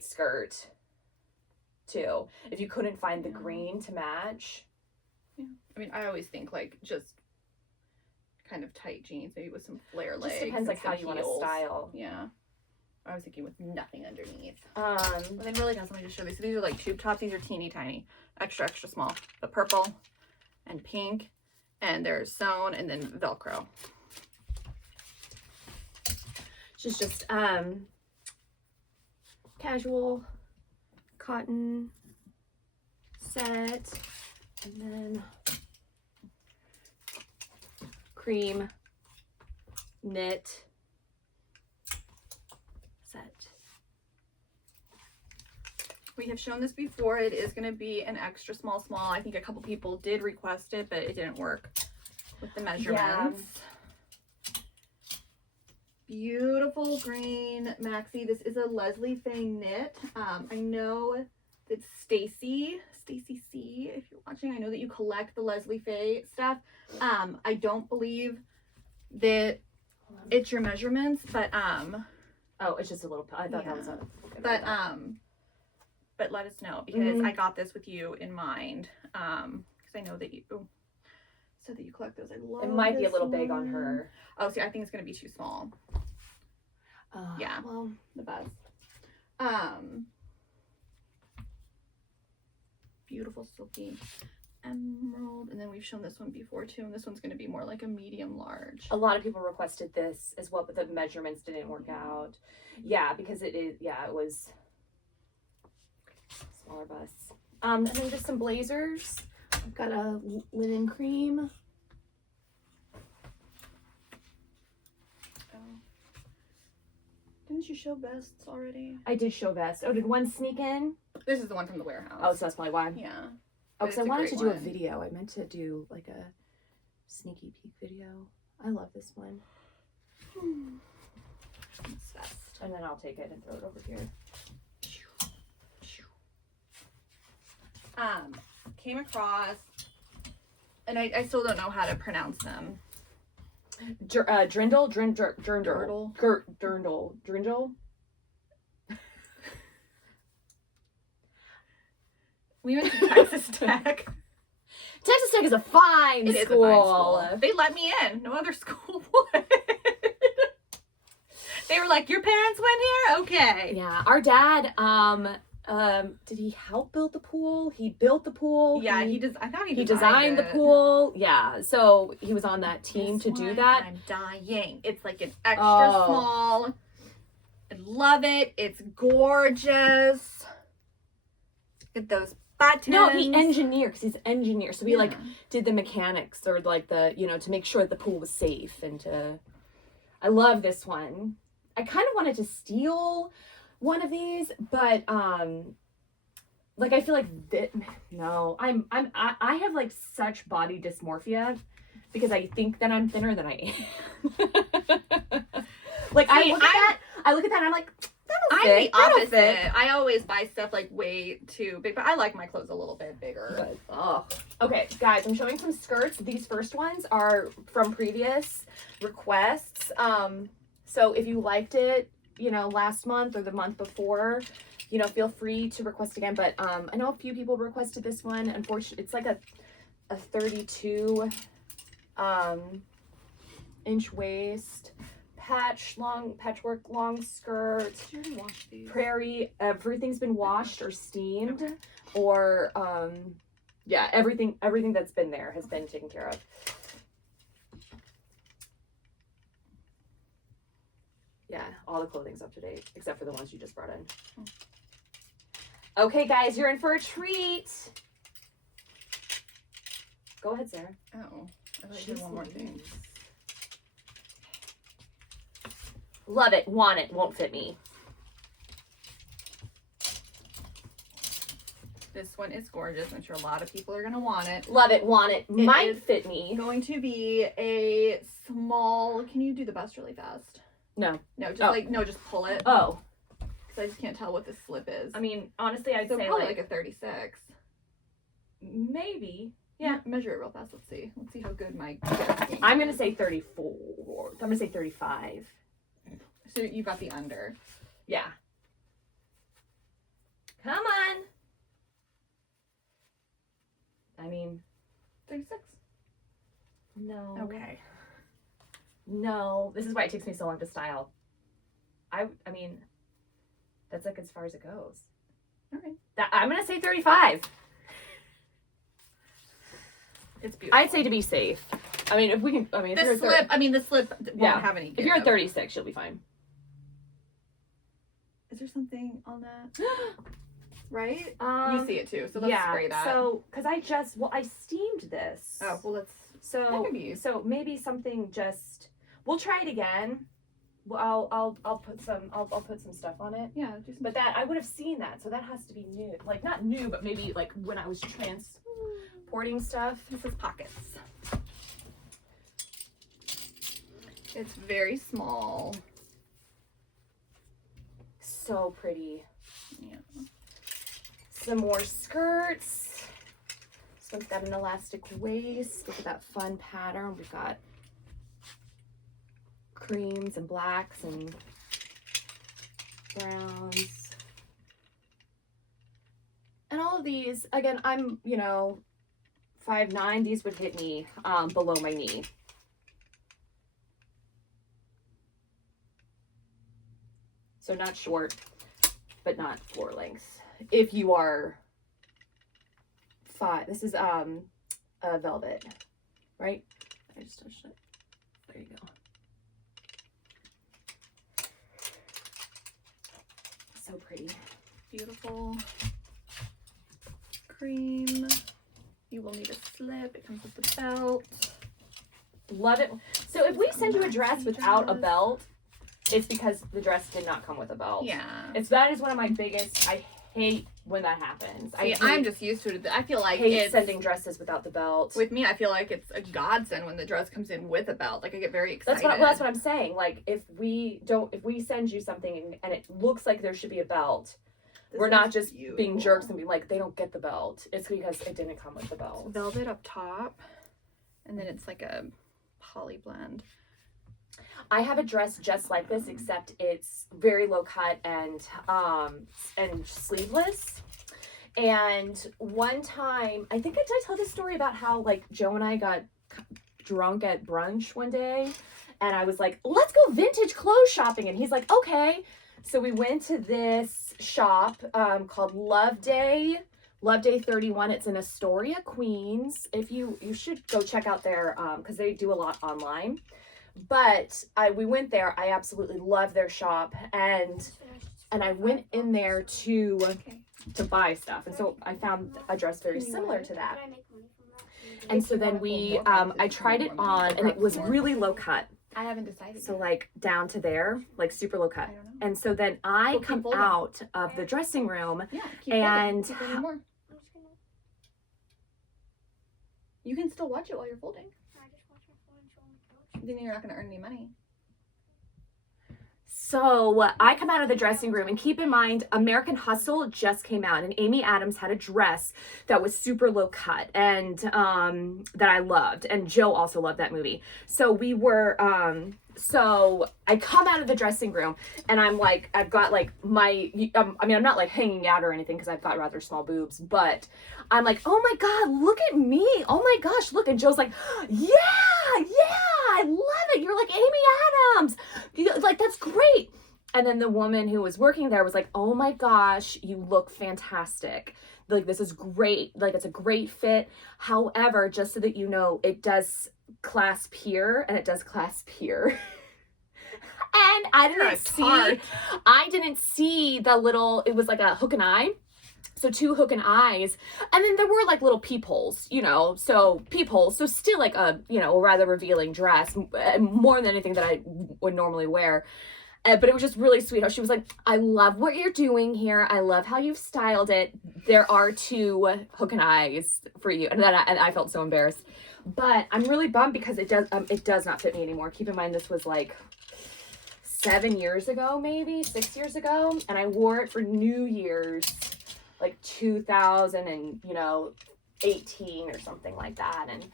skirt, too. If you couldn't find the green to match. Yeah. I mean, I always think like just kind of tight jeans, maybe with some flare legs. Just depends like and some how you want to heels. style. Yeah. I was thinking with nothing underneath. Um, But then really guys, let me just show these. So these are like tube tops. These are teeny tiny, extra small. The purple and pink, and there's sewn and then Velcro. she's just casual cotton set, and then cream knit set. We have shown this before. It is going to be an extra small. I think a couple people did request it, but it didn't work with the measurements. Beautiful green maxi. This is a Leslie Fang knit. I know that Stacy C, if you're watching, I know that you collect the Leslie Faye stuff. I don't believe that it's your measurements, but Oh, it's just a little. I thought that was a. but let us know, because I got this with you in mind. Because I know that you said that you collect those. I love. It might be a this little big on one. her. Oh, see, I think it's gonna be too small. Yeah. Well, The best. Beautiful silky emerald, and then we've shown this one before too, and this one's going to be more like a medium large. a lot of people requested this as well, but the measurements didn't work out. Yeah, because it is. Yeah, it was smaller bust. And then just some blazers. I've got a linen cream. Didn't you show vests already? I did show vest. Oh, did one sneak in? This is the one from the warehouse. Oh, so that's probably why. Yeah. Oh, because I It's a wanted to great do a one. video. I meant to do like a sneaky peek video. I love this one. This vest. And then I'll take it and throw it over here. Came across, and I still don't know how to pronounce them. Drindle. We went to Texas Tech. Texas Tech is a fine It is a school. fine school. They let me in. No other school would. They were like, "Your parents went here? Okay." Yeah, our dad. Did he help build the pool? He built the pool. Yeah, I thought he designed the it. pool. Yeah, so he was on that team This to do one, that. I'm dying. It's like an extra Oh. small. I love it. It's gorgeous. Look at those buttons. No, he engineered because he's an engineer. So he like Yeah. did the mechanics or like the to make sure that the pool was safe and to. I love this one. I kind of wanted to steal one of these, but like I feel like no, I have like such body dysmorphia because I think that I'm thinner than I am. Like I look at that and I'm like, I'm fit, the that'll opposite. fit. I always buy stuff like way too big, but I like my clothes a little bit bigger. But, oh. Okay, guys, I'm showing some skirts. These first ones are from previous requests. So if you liked it, last month or the month before, feel free to request again. But I know a few people requested this one. Unfortunately, it's like a 32 inch waist, patchwork long skirt, Did you already wash these? prairie. Everything's been washed or steamed, or yeah, everything that's been there has been taken care of. Yeah, all the clothing's up to date except for the ones you just brought in. Okay, guys, you're in for a treat. Go ahead, Sarah. Oh, I thought you had one more thing. Love it, want it, won't fit me. This one is gorgeous. I'm sure a lot of people are gonna want it. Love it, want it, might is fit me. Going to be a small. Can you do the bust really fast? No. No, just just pull it. Oh. Because I just can't tell what this slip is. I mean, honestly, I'd so say probably like a 36. maybe. Yeah. Measure it real fast. Let's see. Let's see how good my guessing I'm is. gonna say 34. I'm gonna say 35. So you got the under. Yeah. Come on. I mean, 36. no. Okay. No. This is why it takes me so long to style. I mean, that's like as far as it goes. Okay. I'm gonna say 35. It's beautiful. I'd say to be safe. I mean, if we can. I mean, if the you're slip. The slip won't have any. If you're give. at 36, you'll be fine. Is there something on that? Right? You you see it too, so let's spray that. So, because I steamed this. Oh, well, let's. So, that could be used. so maybe something just. We'll try it again. Well, I'll put some stuff on it. Yeah, just. But that I would have seen that, so that has to be new. Like not new, but maybe like when I was transporting stuff. This is pockets. It's very small. So pretty. Yeah. Some more skirts. This one's got an elastic waist. Look at that fun pattern. We've got creams and blacks and browns. And all of these, again, I'm, 5'9". These would hit me below my knee. So not short, but not floor length. If you are 5, this is a velvet, right? I just touched it. There you go. So pretty. Beautiful. Cream. You will need a slip. It comes with the belt. Love it. So if we send you a dress without a belt, it's because the dress did not come with a belt. Yeah. That is one of my biggest. I hate when that happens. I'm just used to it. I feel like hate it's sending dresses without the belt. with me. I feel like it's a godsend when the dress comes in with a belt. Like I get very excited. That's what I'm saying. Like if we send you something and it looks like there should be a belt, we're not just being jerks and being like they don't get the belt. It's because it didn't come with the belt. It's velvet up top, and then it's like a poly blend. I have a dress just like this, except it's very low cut and sleeveless. And one time, I think did I tell this story about how like Joe and I got drunk at brunch one day, and I was like, "Let's go vintage clothes shopping," and he's like, "Okay." So we went to this shop called Love Day 31. It's in Astoria, Queens. If you should go check out their because they do a lot online. But we went there. I absolutely love their shop, and I went in there to buy stuff, and so I found a dress very similar to that. And so then I tried it on, and it was really low cut. I haven't decided. So like down to there, like super low cut. And so then I come out of the dressing room, and you can still watch it while you're folding. Then you're not going to earn any money. So I come out of the dressing room, and keep in mind, American Hustle just came out, and Amy Adams had a dress that was super low cut and that I loved, and Joe also loved that movie. So we were, so I come out of the dressing room, and I'm like, I've got like my, I'm not like hanging out or anything because I've got rather small boobs, but I'm like, oh my God, look at me. Oh my gosh, look. And Joe's like, yeah, I love it. You're like Amy Adams. Like, that's great. And then the woman who was working there was like, oh my gosh, you look fantastic. Like, this is great. Like, it's a great fit. However, just so that you know, it does clasp here and it does clasp here. And I didn't see the little, it was like a hook and eye. So 2 hook and eyes, and then there were like little peepholes, you know, so still like a, you know, a rather revealing dress, more than anything that I would normally wear. But it was just really sweet how she was like, I love what you're doing here. I love how you've styled it. There are 2 hook and eyes for you. And then I felt so embarrassed. But I'm really bummed because it does not fit me anymore. Keep in mind, this was like 7 years ago, maybe 6 years ago. And I wore it for New Year's, like 2018 or something like that. And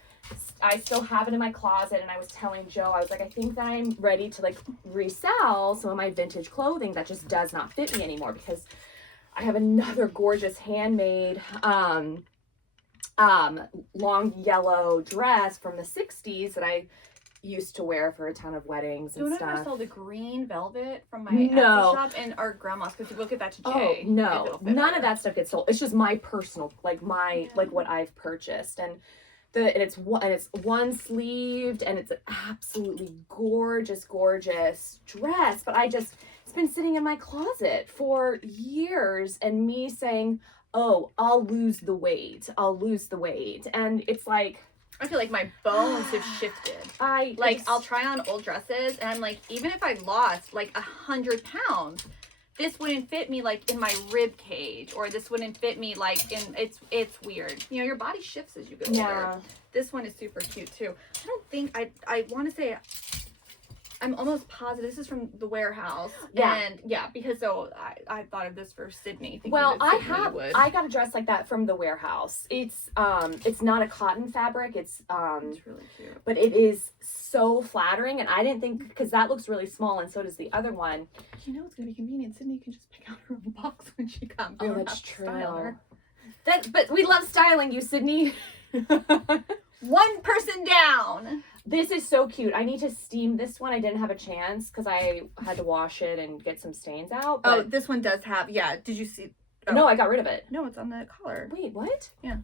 I still have it in my closet, and I was telling Joe, I was like, I think that I'm ready to like resell some of my vintage clothing that just does not fit me anymore, because I have another gorgeous handmade long yellow dress from the 60s that I used to wear for a ton of weddings and Don't stuff. ever sell the green velvet from my No. Etsy shop and our grandma's, because we'll give that to Jay. Oh no, none of that stuff gets sold. It's just my personal, like my like what I've purchased, and it's one sleeved, and it's an absolutely gorgeous dress. But it's been sitting in my closet for years, and me saying, oh, I'll lose the weight, and it's like, I feel like my bones have shifted. I'll try on old dresses, and I'm like, even if I lost like 100 pounds, this wouldn't fit me like in my rib cage, or this wouldn't fit me like in, it's weird. You know, your body shifts as you get older. Yeah. This one is super cute too. I don't think, I want to say, I'm almost positive this is from the warehouse. Yeah. And yeah, because I thought of this for Sydney. Well, I got a dress like that from the warehouse. It's not a cotton fabric. It's really cute. But it is so flattering, and I didn't think, because that looks really small, and so does the other one. You know, it's gonna be convenient. Sydney can just pick out her own box when she comes. Oh, that's true. But we love styling you, Sydney. One person down. This is so cute. I need to steam this one. I didn't have a chance because I had to wash it and get some stains out. But... Oh, this one does have, yeah. Did you see? Oh. No, I got rid of it. No, it's on the collar. Wait, what? Yeah.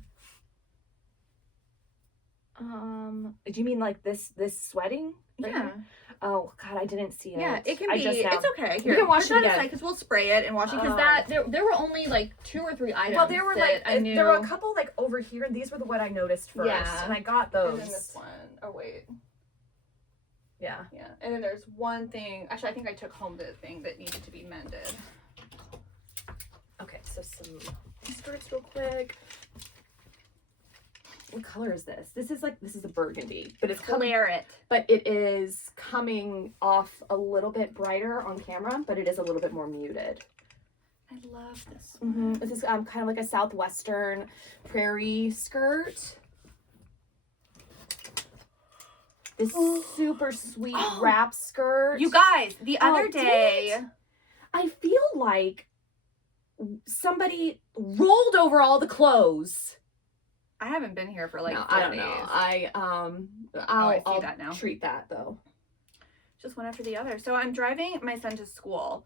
Do you mean like this sweating? Right Yeah. here? Oh God, I didn't see it. Yeah, it can be. It's okay. Here, we can wash it again because we'll spray it and wash it. Because there were only like 2 or 3 items. Well, there were like I knew. there were a couple like over here, and these were the one I noticed first. Yeah. And I got those. And then this one. Oh wait. Yeah. Yeah. And then there's one thing. Actually, I think I took home the thing that needed to be mended. Okay, so some skirts real quick. What color is this? This is a burgundy, but it's Claret. But it is coming off a little bit brighter on camera, but it is a little bit more muted. I love this one. This is kind of like a southwestern prairie skirt. This super sweet wrap skirt. You guys, the other day, I feel like somebody rolled over all the clothes. I haven't been here for like 4 I don't days. know. I'll that now. treat that though. Just one after the other. So I'm driving my son to school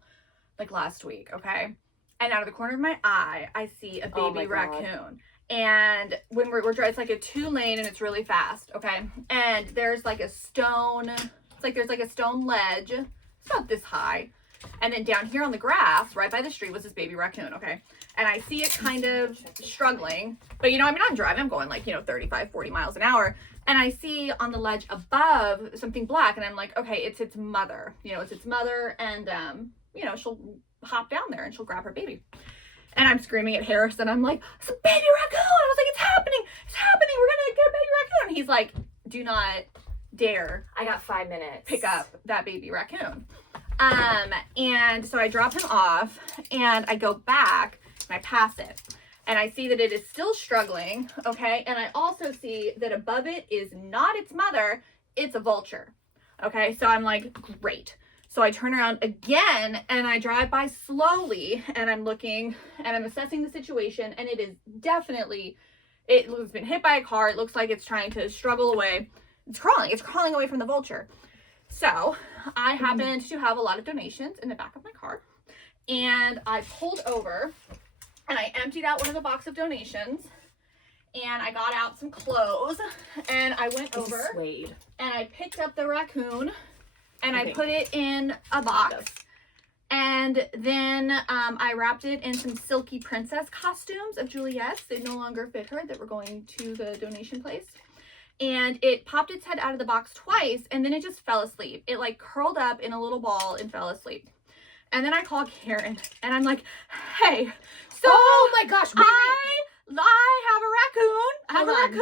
like last week, okay? And out of the corner of my eye, I see a baby raccoon. And when we're driving, it's like a 2-lane and it's really fast, okay? And there's like a stone, there's like a stone ledge. It's about this high. And then down here on the grass, right by the street, was this baby raccoon, okay? And I see it kind of struggling. But, you know, I mean, I'm driving. I'm going like, 35, 40 miles an hour. And I see on the ledge above something black. And I'm like, okay, it's its mother. It's its mother. And, she'll hop down there and she'll grab her baby. And I'm screaming at Harris. And I'm like, it's a baby raccoon. I was like, it's happening. It's happening. We're going to get a baby raccoon. And he's like, do not dare. I got 5 minutes. Pick up that baby raccoon. And so I drop him off and I go back and I pass it and I see that it is still struggling. Okay. And I also see that above it is not its mother, it's a vulture. Okay. So I'm like, great. So I turn around again and I drive by slowly and I'm looking and I'm assessing the situation, and it is definitely, it's been hit by a car. It looks like it's trying to struggle away. It's crawling away from the vulture. So I happened to have a lot of donations in the back of my car, and I pulled over and I emptied out one of the box of donations, and I got out some clothes and I went over suede. And I picked up the raccoon and I put it in a box. And then I wrapped it in some silky princess costumes of Juliet's. They no longer fit her, that were going to the donation place. And it popped its head out of the box twice, and then it just fell asleep. It like curled up in a little ball and fell asleep. And then I called Karen, and I'm like, hey, so oh my gosh, wait. I have a raccoon.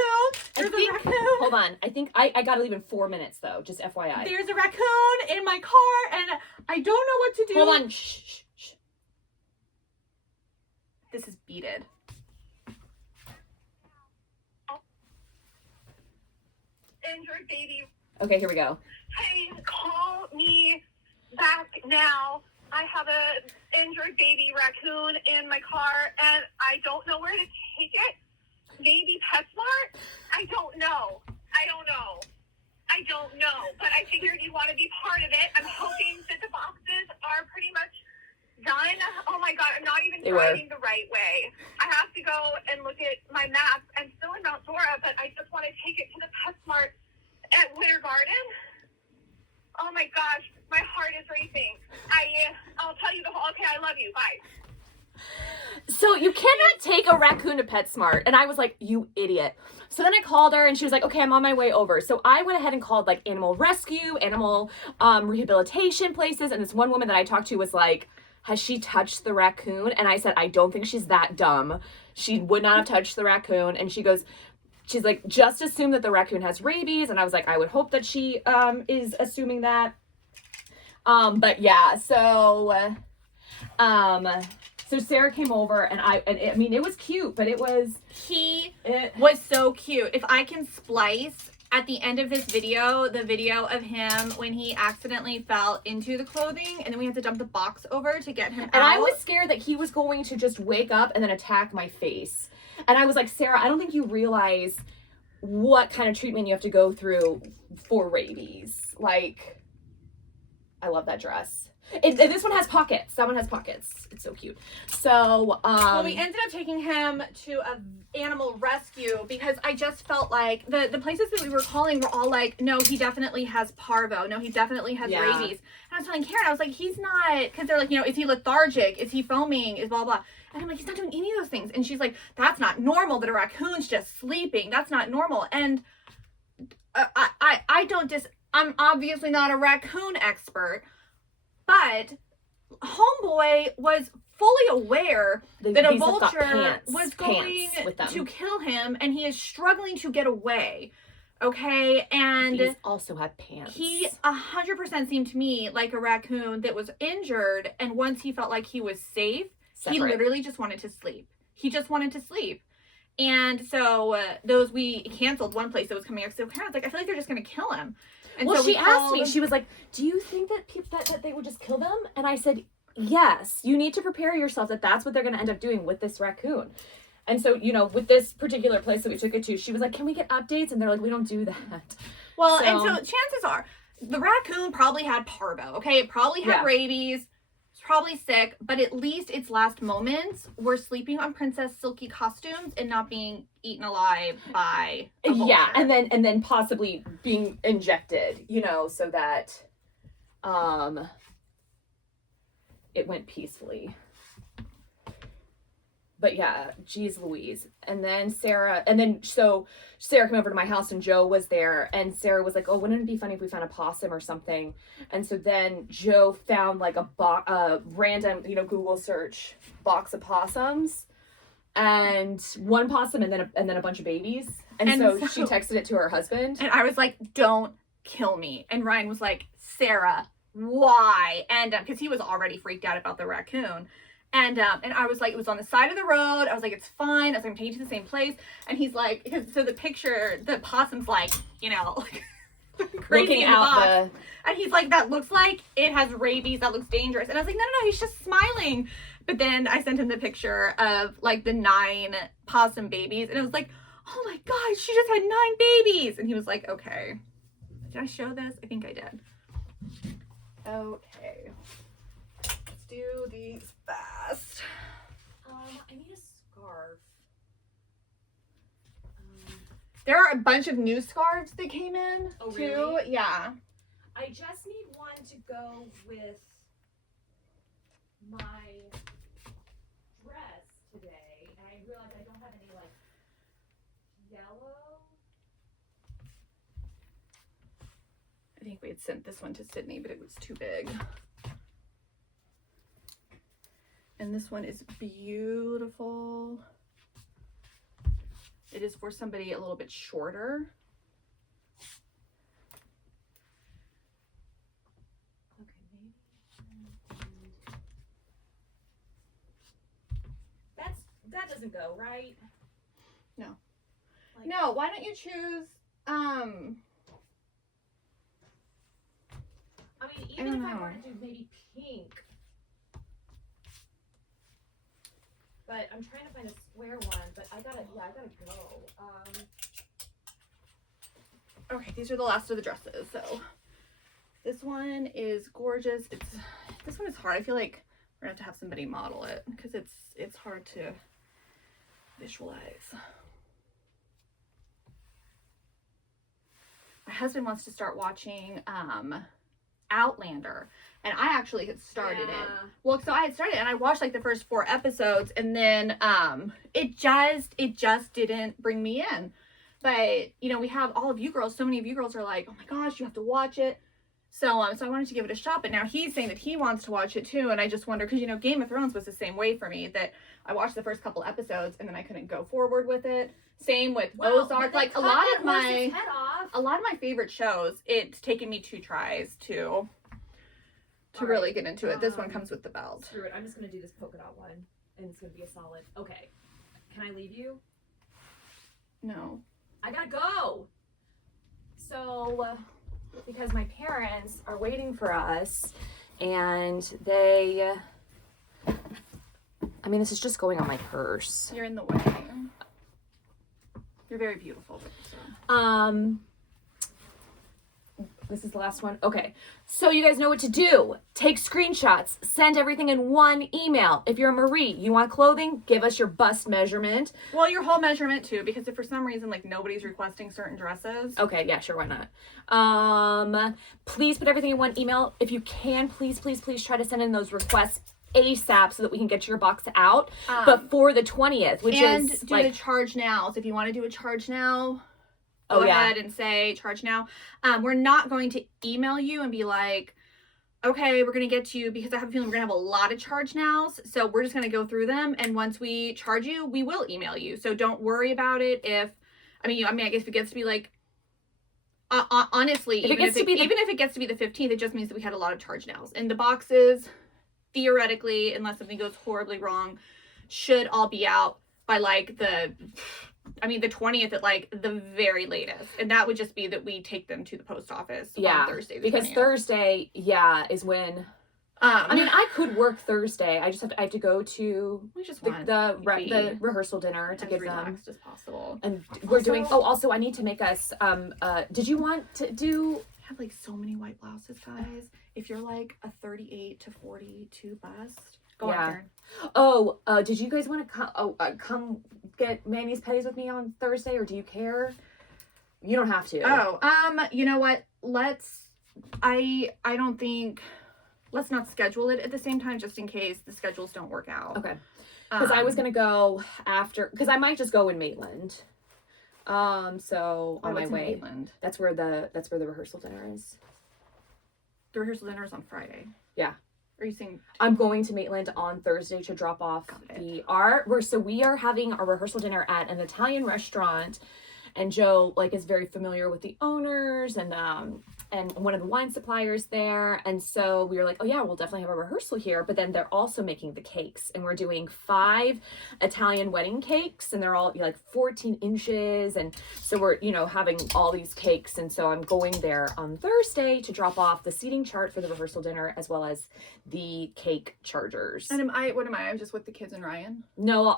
There's a raccoon. Hold on. I think I gotta leave in 4 minutes though, just FYI. There's a raccoon in my car, and I don't know what to do. Hold on. Shh. This is beaded. Injured baby. Okay, here we go. Hey, call me back now. I have a injured baby raccoon in my car, and I don't know where to take it. Maybe PetSmart? I don't know. But I figured you want to be part of it. I'm hoping that the boxes are pretty much done. Oh my God, I'm not even driving the right way. I have to go and look at my maps. I'm still in Mount Dora, but I just want to take it to the PetSmart at Winter Garden. Oh my gosh, my heart is racing. I'll tell you the whole. Okay, I love you. Bye. So you cannot take a raccoon to PetSmart. And I was like, you idiot. So then I called her and she was like, okay, I'm on my way over. So I went ahead and called like animal rescue, animal rehabilitation places. And this one woman that I talked to was like, has she touched the raccoon? And I said, I don't think she's that dumb. She would not have touched the raccoon. And she goes, she's like, just assume that the raccoon has rabies. And I was like, I would hope that she is assuming that. But yeah, so Sarah came over and I mean, it was cute, but it was so cute. If I can splice at the end of this video, the video of him when he accidentally fell into the clothing and then we had to dump the box over to get him out. And I was scared that he was going to just wake up and then attack my face. And I was like, Sarah, I don't think you realize what kind of treatment you have to go through for rabies. Like, I love that dress. This one has pockets. That one has pockets. It's so cute. So, well, we ended up taking him to a animal rescue because I just felt like the places that we were calling were all like, no, he definitely has parvo. No, he definitely has rabies. And I was telling Karen, I was like, he's not, because they're like, you know, is he lethargic? Is he foaming? Is blah, blah. And I'm like, he's not doing any of those things. And she's like, that's not normal that a raccoon's just sleeping. That's not normal. And I'm obviously not a raccoon expert, but homeboy was fully aware that a vulture was going to kill him, and he is struggling to get away. Okay, and these also have pants. He 100% seemed to me like a raccoon that was injured, and once he felt like he was safe, he literally just wanted to sleep. He just wanted to sleep. And so we canceled one place that was coming up. So Karen's like, I feel like they're just going to kill him. And well, so she asked me, she was like, do you think that they would just kill them? And I said, yes, you need to prepare yourself that that's what they're going to end up doing with this raccoon. And so, you know, with this particular place that we took it to, she was like, can we get updates? And they're like, we don't do that. Well, and so chances are the raccoon probably had parvo, okay? It probably had rabies. It's probably sick, but at least its last moments were sleeping on princess silky costumes and not being eaten alive by a vulture. Yeah, and then possibly being injected, you know, so that it went peacefully. But yeah, geez Louise. And then Sarah came over to my house and Joe was there, and Sarah was like, oh, wouldn't it be funny if we found a possum or something? And so then Joe found like a random, you know, Google search box of possums, and one possum and then a bunch of babies. And so she texted it to her husband. And I was like, don't kill me. And Ryan was like, Sarah, why? And because he was already freaked out about the raccoon. And I was like, it was on the side of the road. I was like, it's fine. I was like, I'm taking you to the same place. And he's like, so the picture, the possum's like, you know, like looking out and he's like, that looks like it has rabies. That looks dangerous. And I was like, no, he's just smiling. But then I sent him the picture of like the 9 possum babies. And it was like, oh my gosh, she just had 9 babies. And he was like, okay. Did I show this? I think I did. Okay. Let's do these fast. I need a scarf. There are a bunch of new scarves that came in, oh, too. Really? Yeah. I just need one to go with my dress today, and I realized I don't have any like yellow. I think we had sent this one to Sydney, but it was too big. And this one is beautiful. It is for somebody a little bit shorter. That doesn't go, right? No. Like, No, why don't you choose I mean, even don't if I know. wanted to do maybe pink. But I'm trying to find a square one, but I gotta go. Okay, these are the last of the dresses. So this one is gorgeous. This one is hard. I feel like we're gonna have to somebody model it because it's hard to visualize. My husband wants to start watching Outlander, and I actually had started it. Well, so I had started and I watched like the first 4 episodes, and then it just didn't bring me in. But you know, we have all of you girls. So many of you girls are like, "Oh my gosh, you have to watch it." So I wanted to give it a shot, but now he's saying that he wants to watch it too, and I just wonder, because you know, Game of Thrones was the same way for me, that I watched the first couple episodes and then I couldn't go forward with it. Same with Ozark. Like a lot of my favorite shows, it's taken me 2 tries to really get into it. This one comes with the belt. Screw it. I'm just gonna do this polka dot one, and it's gonna be a solid. Okay. Can I leave you? No. I gotta go. So, because my parents are waiting for us, and they, I mean, this is just going on my purse. You're in the way. You're very beautiful. This is the last one. Okay. So you guys know what to do. Take screenshots. Send everything in one email. If you're a Marie, you want clothing, give us your bust measurement. Well, your whole measurement too, because if for some reason like nobody's requesting certain dresses. Okay, yeah, sure, why not? Please put everything in one email. If you can, please try to send in those requests ASAP so that we can get your box out. But for the 20th, which and is do like the charge now. So if you want to do a charge now, go ahead and say charge now. We're not going to email you and be like, okay, we're going to get to you, because I have a feeling we're going to have a lot of charge nows. So we're just going to go through them. And once we charge you, we will email you. So don't worry about it. I guess if it gets to be like, honestly, even if it gets to be the 15th, it just means that we had a lot of charge nows. And the boxes, theoretically, unless something goes horribly wrong, should all be out by like the 20th at like the very latest. And that would just be that we take them to the post office on Thursday. Because 20th. Thursday, is when I mean, I could work Thursday. I have to go to the rehearsal dinner to give them relaxed as possible. And we're doing. Oh, also, I need to make us. Did you want to do? I have like so many white blouses, guys. If you're like a 38 to 42 bust, go out there. Oh, did you guys want to come get Manny's petties with me on Thursday, or do you care? You don't have to. Oh, you know what? Let's not schedule it at the same time, just in case the schedules don't work out. Okay. Because I was gonna go after, because I might just go in Maitland. So on my way. Maitland? That's where the rehearsal dinner is. The rehearsal dinner is on Friday. Yeah. Are you saying? I'm going to Maitland on Thursday to drop off we are having a rehearsal dinner at an Italian restaurant, and Joe is very familiar with the owners and one of the wine suppliers there, and so we were like, oh yeah, we'll definitely have a rehearsal here. But then they're also making the cakes, and we're doing 5 Italian wedding cakes, and they're all 14 inches, and so we're having all these cakes, and so I'm going there on Thursday to drop off the seating chart for the rehearsal dinner as well as the cake chargers. And what am I? I'm just with the kids and Ryan? No,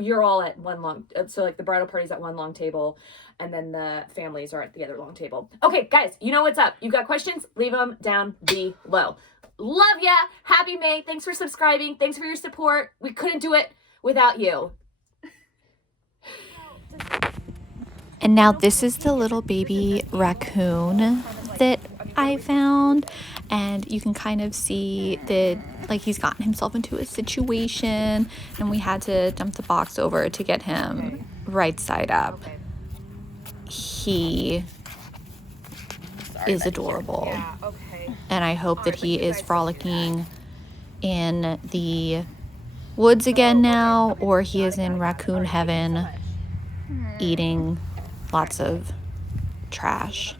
you're all at one long. So the bridal party's at one long table, and then the families are at the other long table. Okay, guys, you know what's up. You got questions? Leave them down below. Love ya. Happy May. Thanks for subscribing. Thanks for your support. We couldn't do it without you. And now this is the little baby raccoon that I found, and you can kind of see that like he's gotten himself into a situation, and we had to dump the box over to get him right side up. He is adorable, and I hope that he is frolicking in the woods again now, or he is in raccoon heaven eating lots of trash.